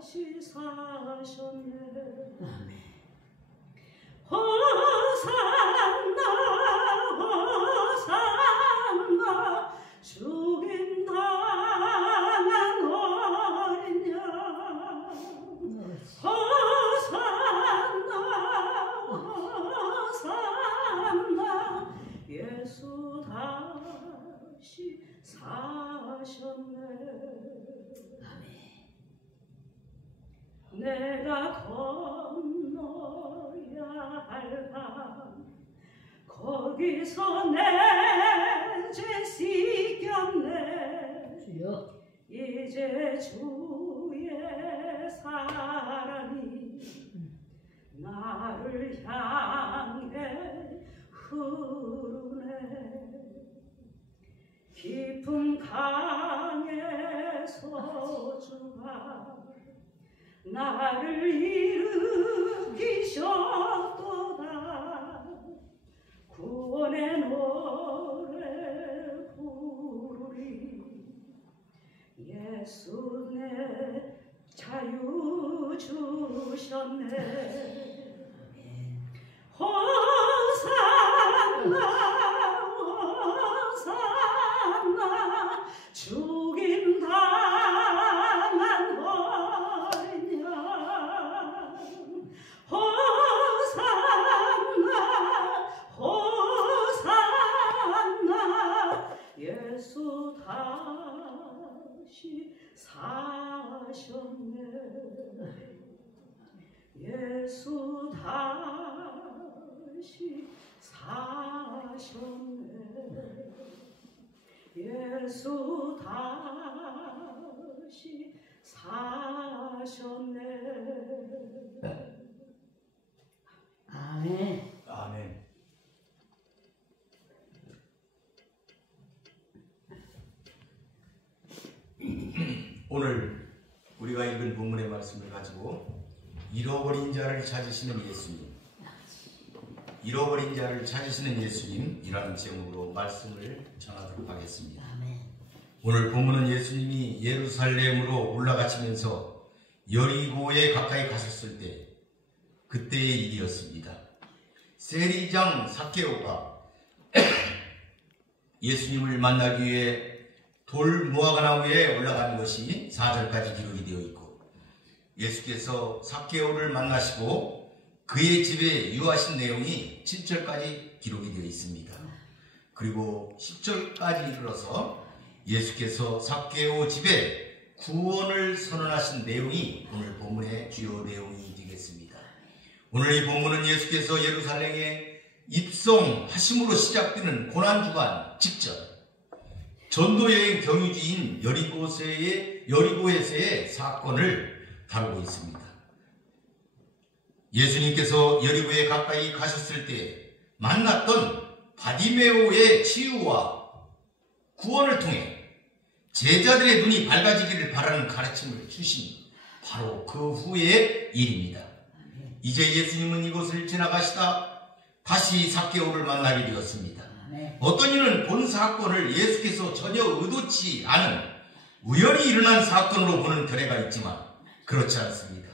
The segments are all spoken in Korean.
다시 사셨네. 아멘. 호산나 호산나 죽임 당한 어린 양. 호산나 호산나 예수 다시 사셨네. 내가 건너야 할 강 거기서 내 죄 씻겼네. 주여. 이제 주의 사랑이 나를 향해 흐르네. 깊은 강에서 주가 나를 일으키셨도다. 구원의 노래 부르리. 예수 내 자유 주셨네. 호산나 호산나 죽임 당한 어린 양. 호산나 호산나 예수 다시 사셨네. 예수 다시 사셨네. 예수 다시 사셨네. 아멘. 아멘. 오늘 우리가 읽은 본문의 말씀을 가지고 잃어버린 자를 찾으시는 예수님, 잃어버린 자를 찾으시는 예수님이라는 제목으로 말씀을 전하도록 하겠습니다. 아멘. 오늘 본문은 예수님이 예루살렘으로 올라가시면서 여리고에 가까이 가셨을 때 그때의 일이었습니다. 세리장 삭개오가 예수님을 만나기 위해 돌 무화과나무에 올라가는 것이 4절까지 기록이 되어 있고, 예수께서 삭개오를 만나시고 그의 집에 유하신 내용이 7절까지 기록이 되어 있습니다. 그리고 10절까지 이르러서 예수께서 삭개오 집에 구원을 선언하신 내용이 오늘 본문의 주요 내용이 되겠습니다. 오늘 이 본문은 예수께서 예루살렘에 입성하심으로 시작되는 고난주간 직전 전도여행 경유지인 여리고에서의 사건을 다루고 있습니다. 예수님께서 여리고에 가까이 가셨을 때 만났던 바디메오의 치유와 구원을 통해 제자들의 눈이 밝아지기를 바라는 가르침을 주신 바로 그 후의 일입니다. 이제 예수님은 이곳을 지나가시다 다시 삭개오를 만나게 되었습니다. 어떤 이는 본 사건을 예수께서 전혀 의도치 않은 우연히 일어난 사건으로 보는 견해가 있지만 그렇지 않습니다.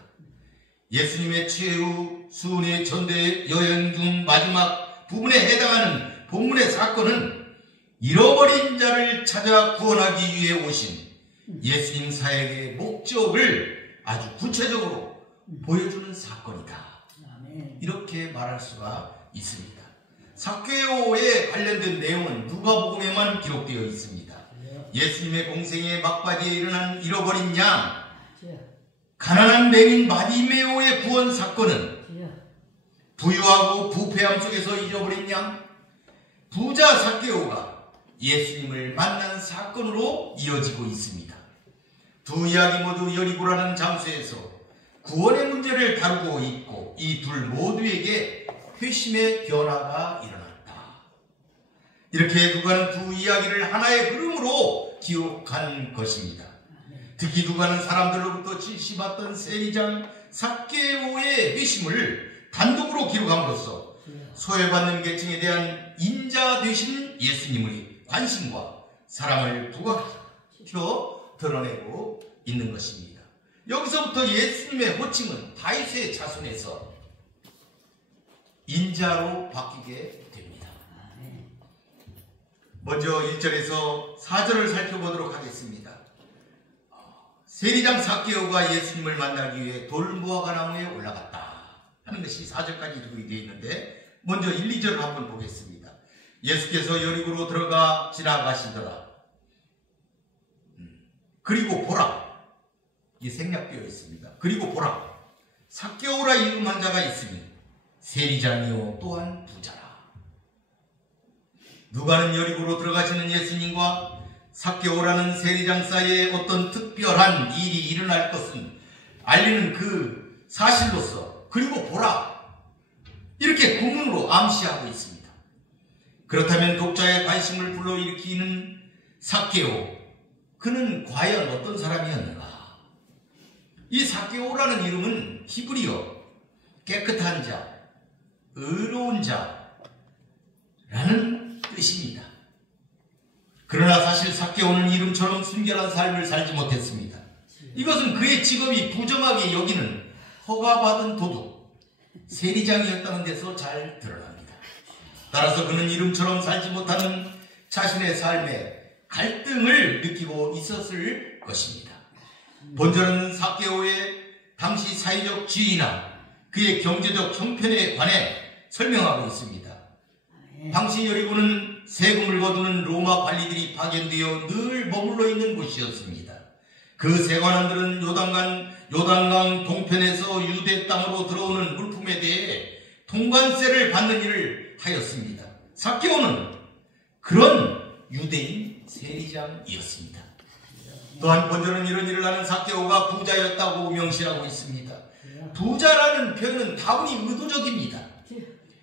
예수님의 최후 수훈의 전대 여행 중 마지막 부분에 해당하는 본문의 사건은 잃어버린 자를 찾아 구원하기 위해 오신 예수님 사역의 목적을 아주 구체적으로 보여주는 사건이다. 이렇게 말할 수가 있습니다. 삭개오에 관련된 내용은 누가복음에만 기록되어 있습니다. 예수님의 공생의 막바지에 일어난 잃어버린 양, 가난한 맹인 바디메오의 구원 사건은 부유하고 부패함 속에서 잊어버린 양, 부자 삭개오가 예수님을 만난 사건으로 이어지고 있습니다. 두 이야기 모두 여리고라는 장소에서 구원의 문제를 다루고 있고 이 둘 모두에게 회심의 변화가 일어났다. 이렇게 누가는 두 이야기를 하나의 흐름으로 기록한 것입니다. 특히 누가는 사람들로부터 질시받던 세리장 삭개오의 회심을 단독으로 기록함으로써 소외받는 계층에 대한 인자 되신 예수님의 관심과 사랑을 부각시켜 드러내고 있는 것입니다. 여기서부터 예수님의 호칭은 다윗의 자손에서 인자로 바뀌게 됩니다. 먼저 1절에서 4절을 살펴보도록 하겠습니다. 세리장 삭개오가 예수님을 만나기 위해 돌무화과 나무에 올라갔다 하는 것이 4절까지 이렇게 되어 있는데, 먼저 1, 2절을 한번 보겠습니다. 예수께서 여리고로 들어가 지나가시더라. 그리고 보라, 이 생략되어 있습니다. 그리고 보라, 삭개오라 이름한 자가 있으니 세리장이요 또한 부자라. 누가는 여리고로 들어가시는 예수님과 삭개오라는 세리장 사이에 어떤 특별한 일이 일어날 것은 알리는 그 사실로서 그리고 보라, 이렇게 구문으로 암시하고 있습니다. 그렇다면 독자의 관심을 불러일으키는 삭개오, 그는 과연 어떤 사람이었는가? 이 삭개오라는 이름은 히브리어 깨끗한 자, 의로운 자라는 뜻입니다. 그러나 사실 삭개오는 이름처럼 순결한 삶을 살지 못했습니다. 이것은 그의 직업이 부정하게 여기는 허가받은 도둑, 세리장이었다는 데서 잘 드러납니다. 따라서 그는 이름처럼 살지 못하는 자신의 삶에 갈등을 느끼고 있었을 것입니다. 본절은 삭개오의 당시 사회적 지위나 그의 경제적 형편에 관해 설명하고 있습니다. 당시 여리고는 세금을 거두는 로마 관리들이 파견되어 늘 머물러 있는 곳이었습니다. 그 세관원들은 요단강 동편에서 유대 땅으로 들어오는 물품에 대해 통관세를 받는 일을 하였습니다. 삭개오는 그런 유대인 세리장이었습니다. 또한 본절은 이런 일을 하는 삭개오가 부자였다고 명시하고 있습니다. 부자라는 표현은 다분히 의도적입니다.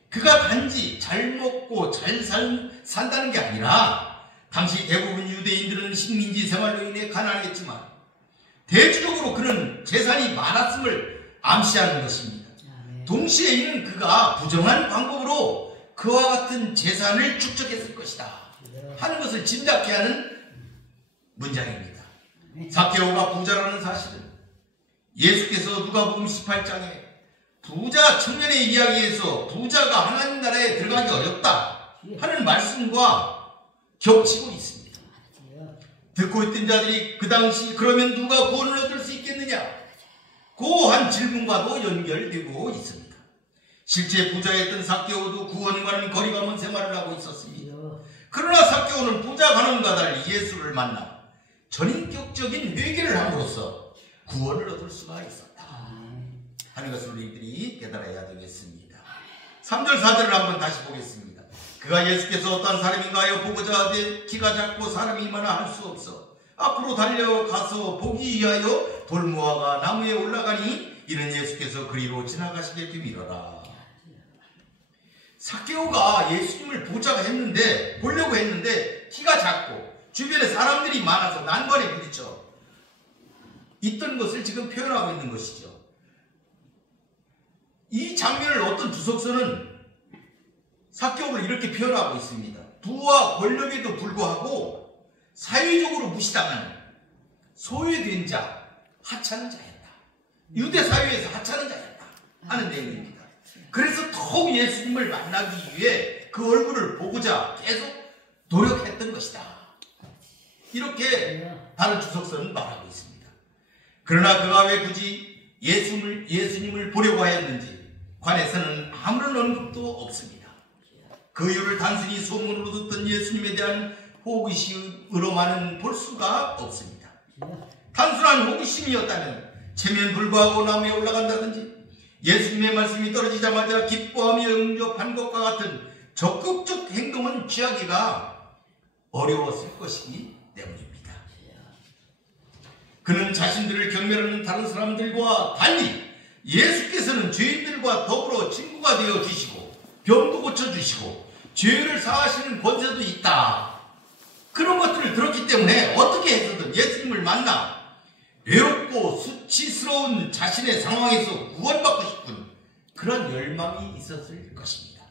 그가 단지 잘 먹고 잘 산다는 게 아니라, 당시 대부분 유대인들은 식민지 생활로 인해 가난했지만 대체적으로 그는 재산이 많았음을 암시하는 것입니다. 동시에 이는 그가 부정한 방법으로 그와 같은 재산을 축적했을 것이다 하는 것을 짐작케 하는 문장입니다. 삭개오가 부자라는 사실은 예수께서 누가복음 18장에 부자 청년의 이야기에서 부자가 하나님 나라에 들어가기 어렵다 하는 말씀과 겹치고 있습니다. 듣고 있던 자들이 그 당시 그러면 누가 구원을 얻을 수 있겠느냐, 고한 질문과도 연결되고 있습니다. 실제 부자였던 삭개오도 구원과는 거리가 먼 생활을 하고 있었습니다. 그러나 삭개오는 부자간원과 달리 예수를 만나 전인격적인 회개를 함으로써 구원을 얻을 수가 있었다 하는 것을 우리들이 깨달아야 되겠습니다. 3절 4절을 한번 다시 보겠습니다. 그가 예수께서 어떠한 사람인가 하여 보고자 하되 키가 작고 사람이 많아 할 수 없어 앞으로 달려가서 보기 위하여 돌무화과 나무에 올라가니 이는 예수께서 그리로 지나가시게 됨이로라. 삭개오가 예수님을 보려고 했는데 키가 작고 주변에 사람들이 많아서 난관에 부딪혀 있던 것을 지금 표현하고 있는 것이죠. 이 장면을 어떤 주석서는 삭개오를 이렇게 표현하고 있습니다. 부와 권력에도 불구하고 사회적으로 무시당하는 소외된 자, 하찮은 자였다. 유대 사회에서 하찮은 자였다 하는 내용입니다. 그래서 더욱 예수님을 만나기 위해 그 얼굴을 보고자 계속 노력했던 것이다. 이렇게 다른 주석서는 말하고 있습니다. 그러나 그가 왜 굳이 예수님을 보려고 하였는지 관해서는 아무런 언급도 없습니다. 그 이유를 단순히 소문으로 듣던 예수님에 대한 호기심으로만은 볼 수가 없습니다. 단순한 호기심이었다면 체면 불구하고 나무에 올라간다든지 예수님의 말씀이 떨어지자마자 기뻐하며 응접한 것과 같은 적극적 행동은 취하기가 어려웠을 것이기 때문입니다. 그는 자신들을 경멸하는 다른 사람들과 달리 예수께서는 죄인들과 더불어 친구가 되어 주시고 병도 고쳐주시고 죄를 사하시는 권세도 있다. 그런 것들을 들었기 때문에 어떻게 해서든 예수님을 만나 외롭고 수치스러운 자신의 상황에서 구원받고 싶은 그런 열망이 있었을 것입니다.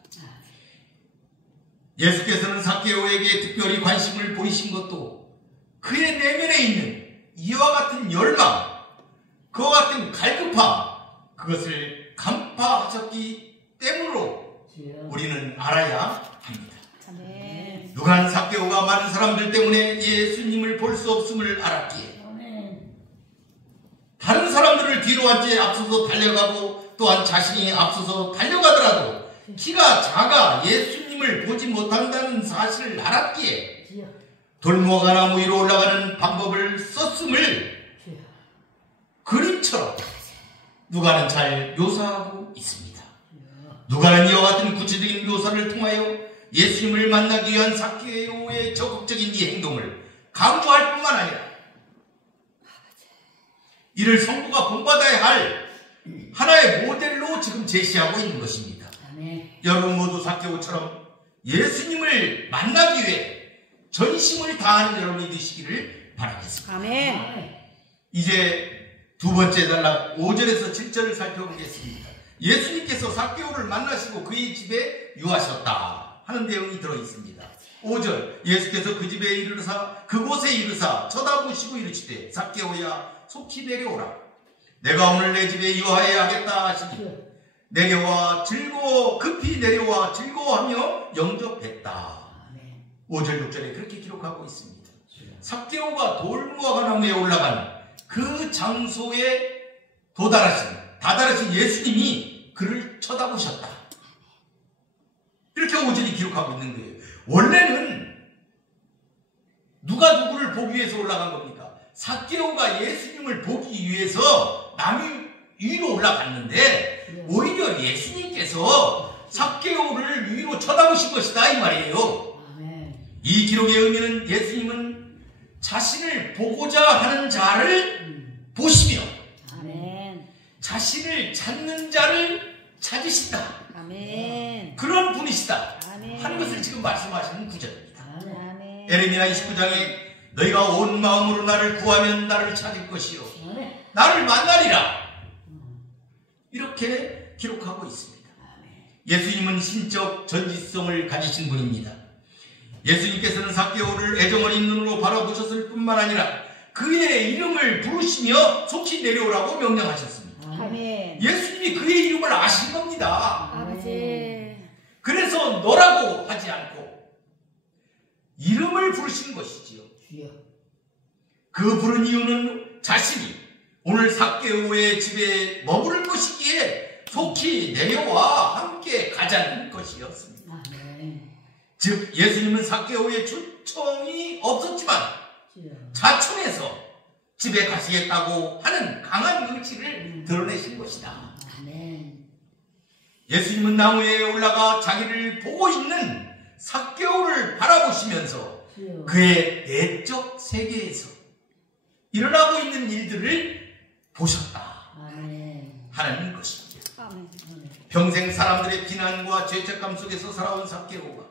예수께서는 삭개오에게 특별히 관심을 보이신 것도 그의 내면에 있는 이와 같은 열망, 그와 같은 갈급함, 그것을 간파하셨기 때문으로 우리는 알아야 합니다. 아멘. 누가는 삭개오가 많은 사람들 때문에 예수님을 볼 수 없음을 알았기에 다른 사람들을 뒤로 한 채 앞서서 달려가고 또한 자신이 앞서서 달려가더라도 키가 작아 예수님을 보지 못한다는 사실을 알았기에 돌무화과 나무 위로 올라가는 방법을 썼음을 그림처럼 누가는 잘 묘사하고 있습니다. 누가는 이와 같은 구체적인 묘사를 통하여 예수님을 만나기 위한 삭개오의 적극적인 이 행동을 강조할 뿐만 아니라 이를 성도가 본받아야 할 하나의 모델로 지금 제시하고 있는 것입니다. 여러분 모두 삭개오처럼 예수님을 만나기 위해 전심을 다하는 여러분이 되시기를 바라겠습니다. 아멘. 이제 두 번째 단락 5절에서 7절을 살펴보겠습니다. 예수님께서 삭개오를 만나시고 그의 집에 유하셨다 하는 내용이 들어있습니다. 5절 예수께서 그 집에 이르르사 그곳에 이르사 쳐다보시고 이르시되 삭개오야 속히 내려오라. 내가 오늘 내 집에 유하여야 하겠다 하시니 내려와 급히 내려와 즐거워하며 영접했다. 5절 6절에 그렇게 기록하고 있습니다. 삭개오가 돌무화과 나무에 올라간 그 장소에 다다르신 예수님이 그를 쳐다보셨다. 이렇게 5절이 기록하고 있는 거예요. 원래는 누가 누구를 보기 위해서 올라간 겁니까? 삭개오가 예수님을 보기 위해서 나무 위로 올라갔는데 오히려 예수님께서 삭개오를 위로 쳐다보신 것이다 이 말이에요. 이 기록의 의미는 예수님은 자신을 보고자 하는 자를 보시며 자신을 찾는 자를 찾으신다. 그런 분이시다 하는 것을 지금 말씀하시는 구절입니다. 에레미야 29장에 너희가 온 마음으로 나를 구하면 나를 찾을 것이요 나를 만나리라 이렇게 기록하고 있습니다. 예수님은 신적 전지성을 가지신 분입니다. 예수님께서는 삭개오를 애정어린 눈으로 바라보셨을 뿐만 아니라 그의 이름을 부르시며 속히 내려오라고 명령하셨습니다. 예수님이 그의 이름을 아신 겁니다. 그래서 너라고 하지 않고 이름을 부르시는 것이지요. 그 부른 이유는 자신이 오늘 삭개오의 집에 머무를 것이기에 속히 내려와 함께 가자는 것이었습니다. 즉 예수님은 삭개오의 초청이 없었지만 자청해서 집에 가시겠다고 하는 강한 의지를 드러내신 것이다. 예수님은 나무 위에 올라가 자기를 보고 있는 삭개오를 바라보시면서 그의 내적 세계에서 일어나고 있는 일들을 보셨다 하는 것입니다. 평생 사람들의 비난과 죄책감 속에서 살아온 삭개오가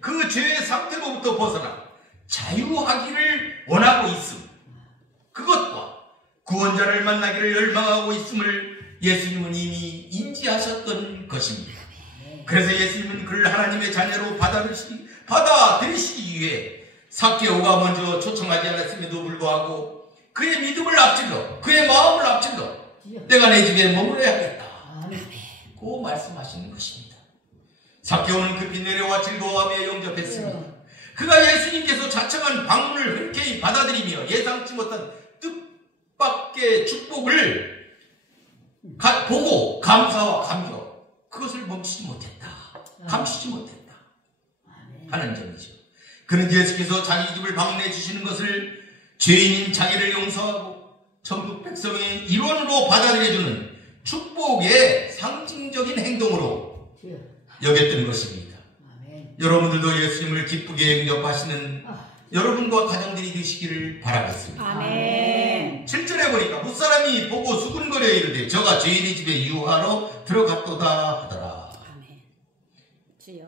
그 죄의 상태로부터 벗어나 자유하기를 원하고 있음, 그것과 구원자를 만나기를 열망하고 있음을 예수님은 이미 인지하셨던 것입니다. 그래서 예수님은 그를 하나님의 자녀로 받아들이시기 위해 삭개오가 먼저 초청하지 않았음에도 불구하고 그의 믿음을 앞질러 그의 마음을 앞질러 내가 내 집에 머물러야겠다 고 말씀하시는 것입니다. 삭개오는 급히 내려와 즐거워하며 영접했습니다. 그가 예수님께서 자청한 방문을 흔쾌히 받아들이며 예상치 못한 뜻밖의 축복을 보고 감사와 감격, 그것을 감추지 못했다 하는 점이죠. 그는 예수께서 자기 집을 방문해 주시는 것을 죄인인 자기를 용서하고 천국 백성의 일원으로 받아들여주는 축복의 상징적인 행동으로 여겼던 것입니다. 여러분들도 예수님을 기쁘게 영접하시는 여러분과 가정들이 되시기를 바라겠습니다. 아멘. 7절에 보니까 무사람이 보고 수군거려 이르되 저가 죄인의 집에 유하러 들어갔도다 하더라. 아멘. 주여.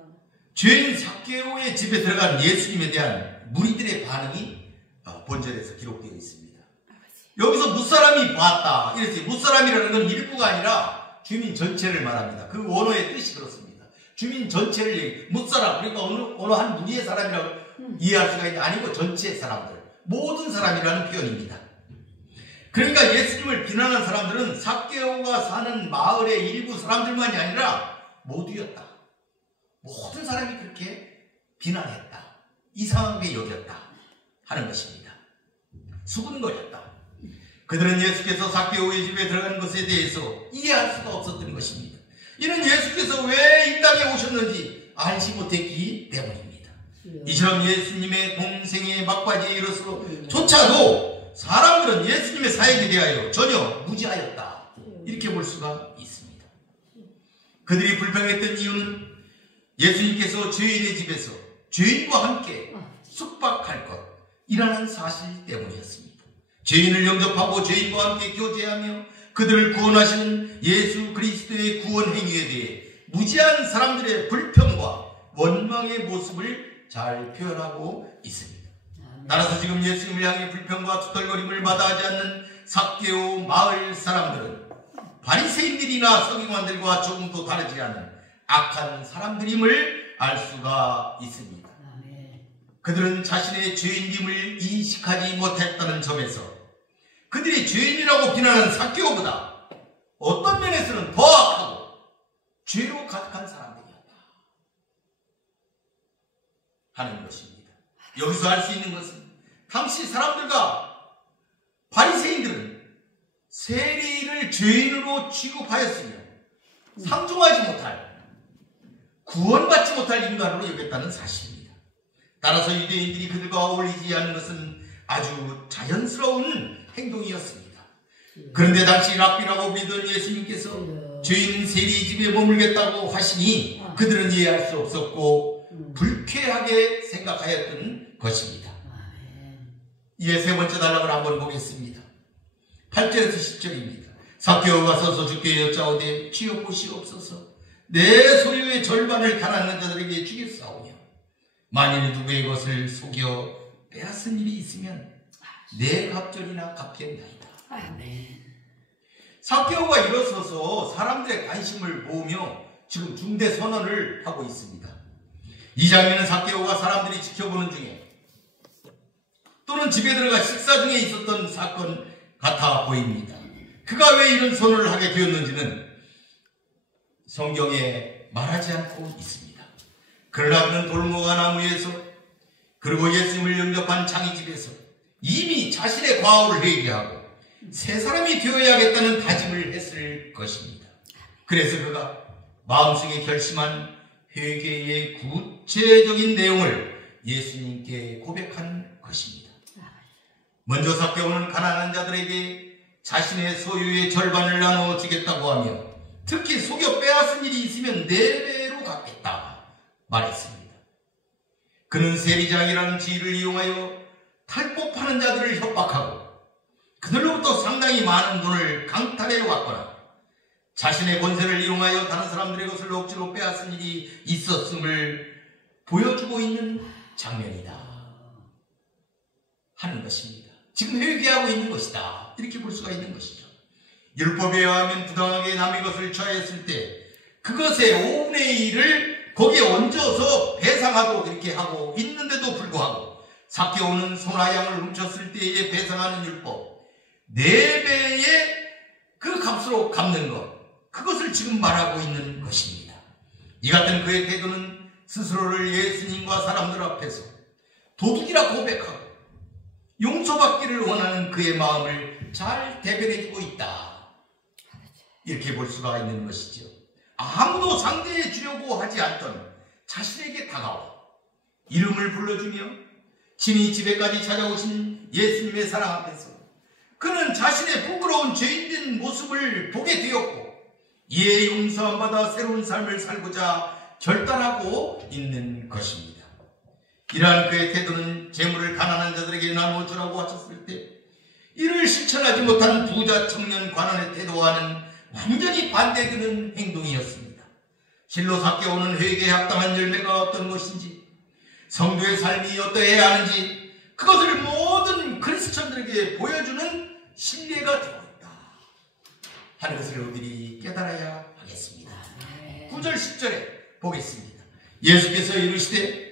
죄인 삭개오의 집에 들어간 예수님에 대한 무리들의 반응이 본절에서 기록되어 있습니다. 여기서 무사람이 봤다 이랬어요. 무사람이라는 건 일부가 아니라 주민 전체를 말합니다. 그 원어의 뜻이 그렇습니다. 주민 전체를 무사람, 그러니까 어느 한 무리의 사람이라고 이해할 수가 있는데 아니고 전체 사람들, 모든 사람이라는 표현입니다. 그러니까 예수님을 비난한 사람들은 삭개오가 사는 마을의 일부 사람들만이 아니라 모두였다. 모든 사람이 그렇게 비난했다. 이상하게 여겼다 하는 것입니다. 수군거렸다. 그들은 예수께서 삭개오의 집에 들어가는 것에 대해서 이해할 수가 없었던 것입니다. 이는 예수께서 왜 이 땅에 오셨는지 알지 못했기 때문입니다. 이처럼 예수님의 공생의 막바지에 이르러서조차도 사람들은 예수님의 사역에 대하여 전혀 무지하였다. 이렇게 볼 수가 있습니다. 그들이 불평했던 이유는 예수님께서 죄인의 집에서 죄인과 함께 숙박할 것이라는 사실 때문이었습니다. 죄인을 영접하고 죄인과 함께 교제하며 그들을 구원하시는 예수 그리스도의 구원 행위에 대해 무지한 사람들의 불평과 원망의 모습을 잘 표현하고 있습니다. 따라서 지금 예수님을 향해 불평과 투덜거림을 마다하지 않는 삭개오 마을 사람들은 바리새인들이나 서기관들과 조금도 다르지 않은 악한 사람들임을 알 수가 있습니다. 그들은 자신의 죄인임을 인식하지 못했다는 점에서 그들이 죄인이라고 비난하는 삭개오보다 어떤 면에서는 더 악하고 죄로 가득한 사람들이었다 하는 것입니다. 여기서 알 수 있는 것은 당시 사람들과 바리새인들은 세리를 죄인으로 취급하였으며 상종하지 못할, 구원받지 못할 인간으로 여겼다는 사실입니다. 따라서 유대인들이 그들과 어울리지 않는 것은 아주 자연스러운 행동이었습니다. 그런데 당시 랍비라고 믿은 예수님께서 죄인 세리 집에 머물겠다고 하시니 그들은 이해할 수 없었고 불쾌하게 생각하였던 것입니다. 이에 세 번째 단락을 한번 보겠습니다. 8절에서 10절입니다. 삭개오가 서서 주께 여짜오되 주여 보시옵소서 내 소유의 절반을 가난한 자들에게 주겠사오며 만일 누구의 것을 속여 빼앗은 일이 있으면 내 갑절이나 갚겠나이다. 삭개오가 일어서서 사람들의 관심을 모으며 지금 중대 선언을 하고 있습니다. 이 장면은 삭개오가 사람들이 지켜보는 중에 또는 집에 들어가 식사 중에 있었던 사건 같아 보입니다. 그가 왜 이런 선언을 하게 되었는지는 성경에 말하지 않고 있습니다. 그러나 그는 돌무화 나무에서 그리고 예수님을 영접한 장이집에서 이미 자신의 과오를 회개하고 새 사람이 되어야겠다는 다짐을 했을 것입니다. 그래서 그가 마음속에 결심한 회개의 구체적인 내용을 예수님께 고백한 것입니다. 먼저 삭개오는 가난한 자들에게 자신의 소유의 절반을 나누어 주겠다고 하며 특히 속여 빼앗은 일이 있으면 4배로 갚겠다 말했습니다. 그는 세리장이라는 지위를 이용하여 탈법하는 자들을 협박하고 그들로부터 상당히 많은 돈을 강탈해 왔거나 자신의 권세를 이용하여 다른 사람들의 것을 억지로 빼앗은 일이 있었음을 보여주고 있는 장면이다 하는 것입니다. 지금 회개하고 있는 것이다 이렇게 볼 수가 있는 것이죠. 율법에 의하면 부당하게 남의 것을 취하였을 때 그것의 5분의 1을 거기에 얹어서 배상하도록 이렇게 하고 있는데도 불구하고 삭개오는 소나 양을 훔쳤을 때에 배상하는 율법 4배의 그 값으로 갚는 것 그것을 지금 말하고 있는 것입니다. 이 같은 그의 태도는 스스로를 예수님과 사람들 앞에서 도둑이라 고백하고 용서받기를 원하는 그의 마음을 잘 대변해주고 있다 이렇게 볼 수가 있는 것이죠. 아무도 상대해 주려고 하지 않던 자신에게 다가와 이름을 불러주며 친히 집에까지 찾아오신 예수님의 사랑 앞에서 그는 자신의 부끄러운 죄인된 모습을 보게 되었고 이에 용서함 받아 새로운 삶을 살고자 결단하고 있는 것입니다. 이러한 그의 태도는 재물을 가난한 자들에게 나누어 주라고 하셨을 때 이를 실천하지 못한 부자 청년 관원의 태도와는 완전히 반대되는 행동이었습니다. 실로 삭개오는 회개에 합당한 열매가 어떤 것인지 성도의 삶이 어떠해야 하는지 그것을 모든 그리스천들에게 보여주는 신뢰가 되어 있다 하는 것을 우리들이 깨달아야 하겠습니다. 9절 10절에 보겠습니다. 예수께서 이르시되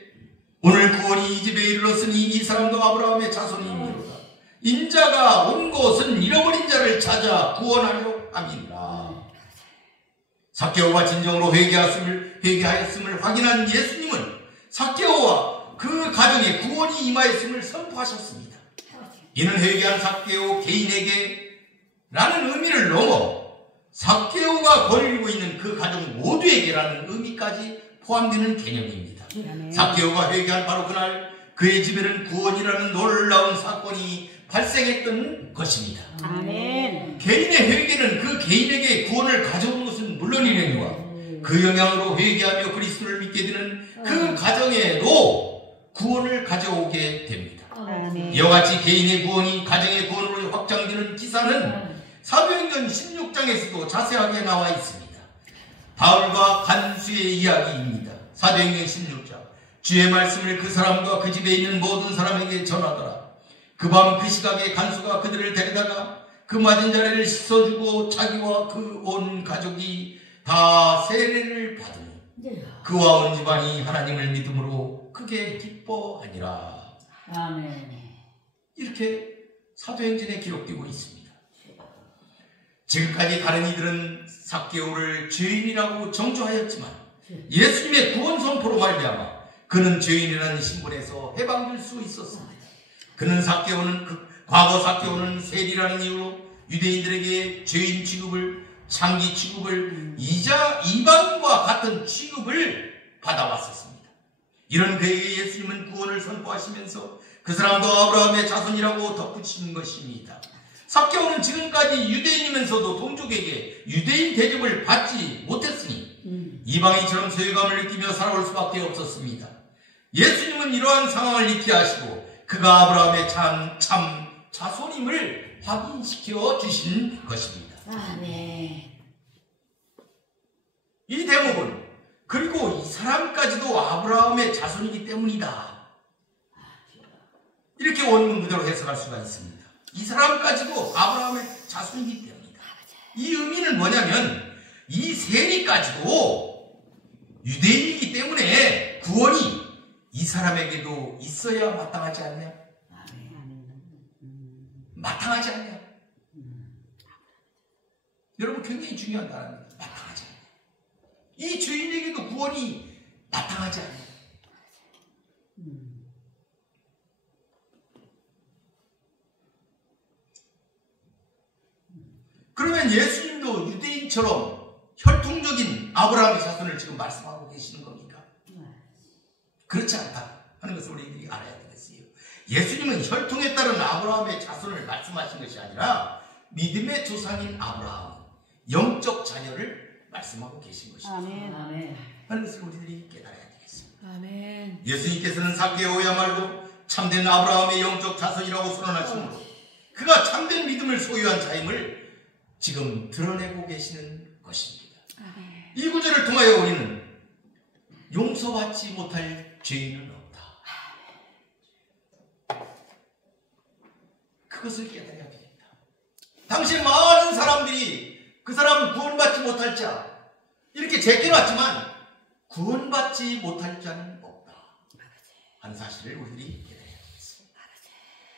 오늘 구원이 이 집에 이르렀으니 이 사람도 아브라함의 자손이니로다. 인자가 온 것은 잃어버린 자를 찾아 구원하려 함이니라. 삭개오가 진정으로 회개하였음을 확인한 예수님은 삭개오와 그 가정에 구원이 임하였음을 선포하셨습니다. 이는 회개한 삭개오 개인에게 라는 의미를 넘어 삭개오가 거느리고 있는 그 가정 모두에게라는 의미까지 포함되는 개념입니다. 삭개오가 회개한 바로 그날 그의 집에는 구원이라는 놀라운 사건이 발생했던 것입니다. 아멘. 개인의 회개는 그 개인에게 구원을 가져온 것은 물론이거니와 그 영향으로 회개하며 그리스도를 믿게 되는 그 가정에도 구원을 가져오게 됩니다. 아멘. 이와 같이 개인의 구원이 가정의 구원으로 확장되는 기사는 사도행전 16장에서도 자세하게 나와 있습니다. 바울과 간수의 이야기입니다. 사도행전 16장. 주의 말씀을 그 사람과 그 집에 있는 모든 사람에게 전하더라. 그 밤 그 시각에 간수가 그들을 데려다가 그 맞은 자리를 씻어주고 자기와 그 온 가족이 다 세례를 받으니 그와 온 집안이 하나님을 믿음으로 크게 기뻐하니라. 아멘. 이렇게 사도행전에 기록되고 있습니다. 지금까지 다른 이들은 삭개오를 죄인이라고 정죄하였지만 예수님의 구원 선포로 말미암아 그는 죄인이라는 신분에서 해방될 수 있었습니다. 그는 과거 삭개오는 세리라는 이유로 유대인들에게 죄인 취급을, 창기 취급을, 이방인과 같은 취급을 받아왔었습니다. 이런 그에게 예수님은 구원을 선포하시면서 그 사람도 아브라함의 자손이라고 덧붙이는 것입니다. 삭개오는 지금까지 유대인이면서도 동족에게 유대인 대접을 받지 못했으니 이방인처럼 소외감을 느끼며 살아올 수밖에 없었습니다. 예수님은 이러한 상황을 잊게 하시고 그가 아브라함의 참 자손임을 확인시켜 주신 것입니다. 아멘. 이 대목은 그리고 이 사람까지도 아브라함의 자손이기 때문이다. 이렇게 원문 그대로 해석할 수가 있습니다. 이 사람까지도 아브라함의 자손이기 때문이다. 이 의미는 뭐냐면 이 세리까지도 유대인이기 때문에 구원이 이 사람에게도 있어야 마땅하지 않냐? 마땅하지 않냐? 여러분 굉장히 중요한 단어입니다. 마땅하지 않냐? 이 죄인에게도 구원이 마땅하지 않냐? 그러면 예수님도 유대인처럼 혈통적인 아브라함의 자손을 지금 말씀하고 계시는 겁니까? 그렇지 않다 하는 것을 우리들이 알아야 되겠어요. 예수님은 혈통에 따른 아브라함의 자손을 말씀하신 것이 아니라 믿음의 조상인 아브라함, 영적 자녀를 말씀하고 계신 것입니다. 아멘. 하는 것을 우리들이 깨달아야 되겠습니다. 아멘. 예수님께서는 삭개오야말로 참된 아브라함의 영적 자손이라고 선언하시므로 그가 참된 믿음을 소유한 자임을 지금 드러내고 계시는 것입니다. 아멘. 이 구절을 통하여 우리는 용서받지 못할 죄인은 없다. 그것을 깨달아야 됩니다. 당시 많은 사람들이 그 사람은 구원받지 못할 자 이렇게 제껴놨지만 구원받지 못할 자는 없다 하는 사실을 우리들이 깨달아야 되겠습니다.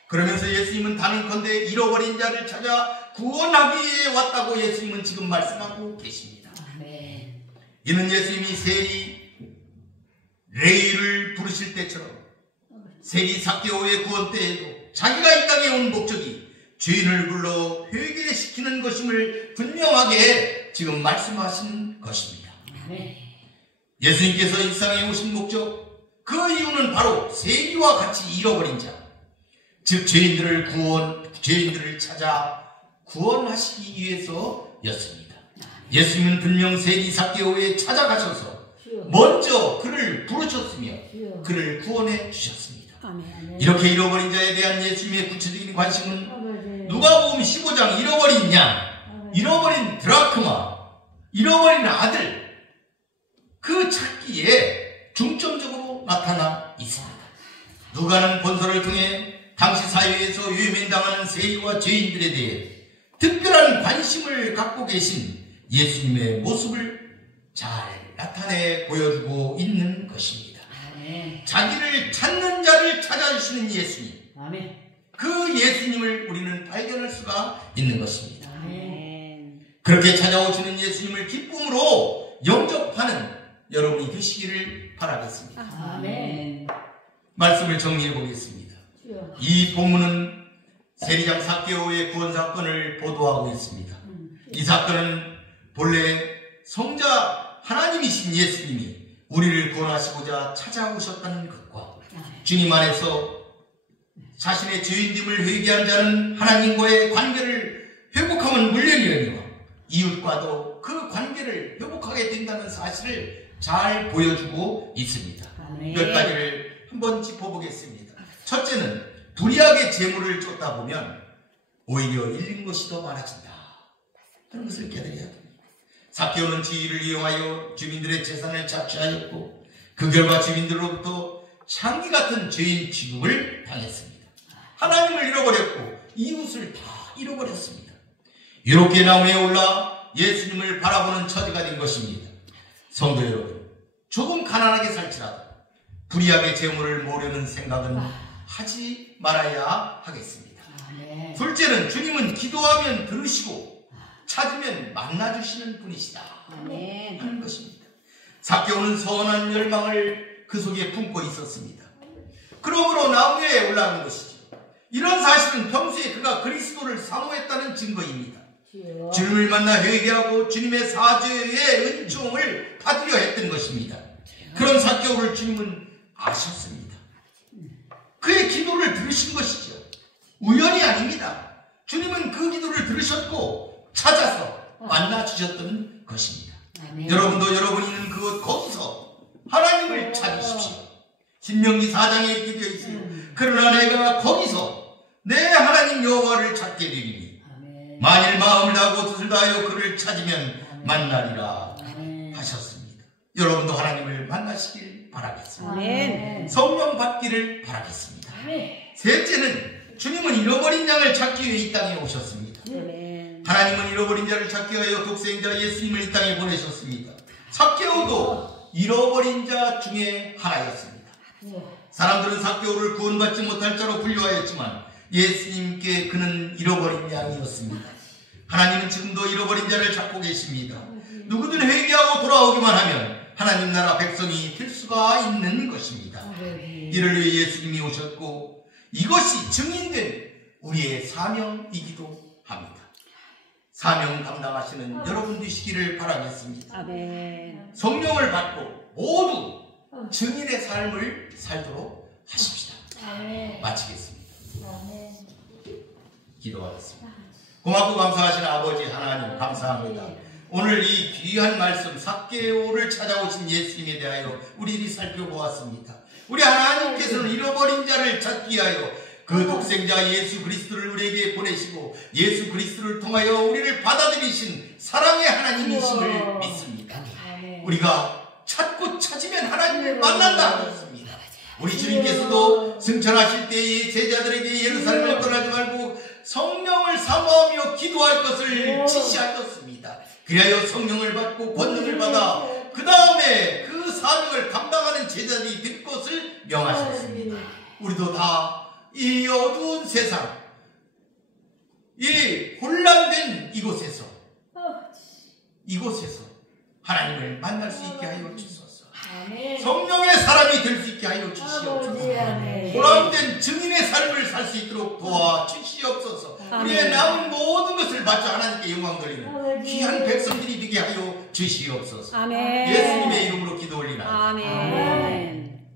그러면서 예수님은 단언컨대 잃어버린 자를 찾아 구원하기 위해 왔다고 예수님은 지금 말씀하고 계십니다. 아멘. 이는 예수님이 세리 레위를 부르실 때처럼 세리 삭개오의 구원 때에도 자기가 이 땅에 온 목적이 죄인을 불러 회개시키는 것임을 분명하게 지금 말씀하신 것입니다. 아멘. 예수님께서 이 세상에 오신 목적, 그 이유는 바로 세리와 같이 잃어버린 자, 즉 죄인들을 찾아 구원하시기 위해서였습니다. 예수님은 분명 세리 삭개오에 찾아가셔서 먼저 그를 부르셨으며 그를 구원해 주셨습니다. 아멘. 이렇게 잃어버린 자에 대한 예수님의 구체적인 관심은 누가복음 15장 잃어버린 양, 잃어버린 드라크마, 잃어버린 아들 그 찾기에 중점적으로 나타나 있습니다. 누가는 본서를 통해 당시 사회에서 외면당하는 세리와 죄인들에 대해 특별한 관심을 갖고 계신 예수님의 모습을 잘 나타내 보여주고 있는 것입니다. 아멘. 자기를 찾는 자를 찾아주시는 예수님, 아멘. 그 예수님을 우리는 발견할 수가 있는 것입니다. 아멘. 그렇게 찾아오시는 예수님을 기쁨으로 영접하는 여러분이 되시기를 바라겠습니다. 아멘. 말씀을 정리해 보겠습니다. 이 본문은 세리장 삭개오의 구원 사건을 보도하고 있습니다. 이 사건은 본래 성자 하나님이신 예수님이 우리를 구원하시고자 찾아오셨다는 것과 주님 안에서 자신의 죄인됨을 회개한 자는 하나님과의 관계를 회복하면 물론이거니와 이웃과도 그 관계를 회복하게 된다는 사실을 잘 보여주고 있습니다. 아멘. 몇 가지를 한번 짚어보겠습니다. 첫째는 불의하게 재물을 쫓다 보면 오히려 잃는 것이 더 많아진다. 그런 것을 깨달아야 됩니다. 삭개오는 지위를 이용하여 주민들의 재산을 착취하였고 그 결과 주민들로부터 창기 같은 죄인 취급을 당했습니다. 하나님을 잃어버렸고 이웃을 다 잃어버렸습니다. 이렇게 나무에 올라 예수님을 바라보는 처지가 된 것입니다. 성도 여러분, 조금 가난하게 살지라도 불의하게 재물을 모으려는 생각은 하지 말아야 하겠습니다. 아멘. 둘째는 주님은 기도하면 들으시고 찾으면 만나주시는 분이시다 아멘. 하는 것입니다. 삭개오는 선한 열망을 그 속에 품고 있었습니다. 그러므로 나무에 올라가는 것이죠. 이런 사실은 평소에 그가 그리스도를 사모했다는 증거입니다. 주님을 만나 회개하고 주님의 사죄의 은총을 받으려 했던 것입니다. 그런 삭개오를 주님은 아셨습니다. 그의 기도를 들으신 것이죠. 우연이 아닙니다. 주님은 그 기도를 들으셨고 찾아서 만나주셨던 것입니다. 아멘. 여러분도 여러분이 있는 그곳 거기서 하나님을 찾으십시오. 신명기 4장에 이렇게 되어 있어요. 그러나 내가 거기서 내 하나님 여호와를 찾게 되리니 아멘. 만일 마음을 다하고 뜻을 다하여 그를 찾으면 만나리라 아멘. 하셨습니다. 여러분도 하나님을 만나시길 바라겠습니다. 아멘. 성령 받기를 바라겠습니다. 아멘. 셋째는 주님은 잃어버린 양을 찾기 위해 이 땅에 오셨습니다. 아멘. 하나님은 잃어버린 자를 찾기 위하여 독생자 예수님을 이 땅에 보내셨습니다. 삭개오도 잃어버린 자 중에 하나였습니다. 사람들은 삭개오를 구원받지 못할 자로 분류하였지만 예수님께 그는 잃어버린 양이었습니다. 하나님은 지금도 잃어버린 자를 찾고 계십니다. 누구든 회개하고 돌아오기만 하면 하나님 나라 백성이 될 수가 있는 것입니다. 이를 위해 예수님이 오셨고 이것이 증인된 우리의 사명이기도 합니다. 사명 감당하시는 여러분 되시기를 바라겠습니다. 아멘. 성령을 받고 모두 증인의 삶을 살도록 하십시다. 마치겠습니다. 기도하겠습니다. 고맙고 감사하신 아버지 하나님 감사합니다. 오늘 이 귀한 말씀 삭개오를 찾아오신 예수님에 대하여 우리들이 살펴보았습니다. 우리 하나님께서는 잃어버린 자를 찾기 위하여 그 독생자 예수 그리스도를 우리에게 보내시고 예수 그리스도를 통하여 우리를 받아들이신 사랑의 하나님이심을 믿습니다. 우리가 찾고 찾으면 하나님을 만난다 하셨습니다. 우리 주님께서도 승천하실 때에 제자들에게 예루살렘을 떠나지 말고 성령을 사모하며 기도할 것을 지시하셨습니다. 그리하여 성령을 받고 권능을 받아 그 다음에 그 사명을 감당하는 제자들이 될 것을 명하셨습니다. 우리도 다 이 어두운 세상, 이 혼란된 이곳에서 하나님을 만날 수 있게 하여 주소서. 성령의 사람이 될 수 있게 하여 주시옵소서. 보람된 증인의 삶을 살 수 있도록 도와주시옵소서. 우리의 남은 모든 것을 바쳐 하나님께 영광 돌리는 귀한 백성들이 되게 하여 주시옵소서. 아멘. 예수님의 이름으로 기도 올리나이다. 아멘.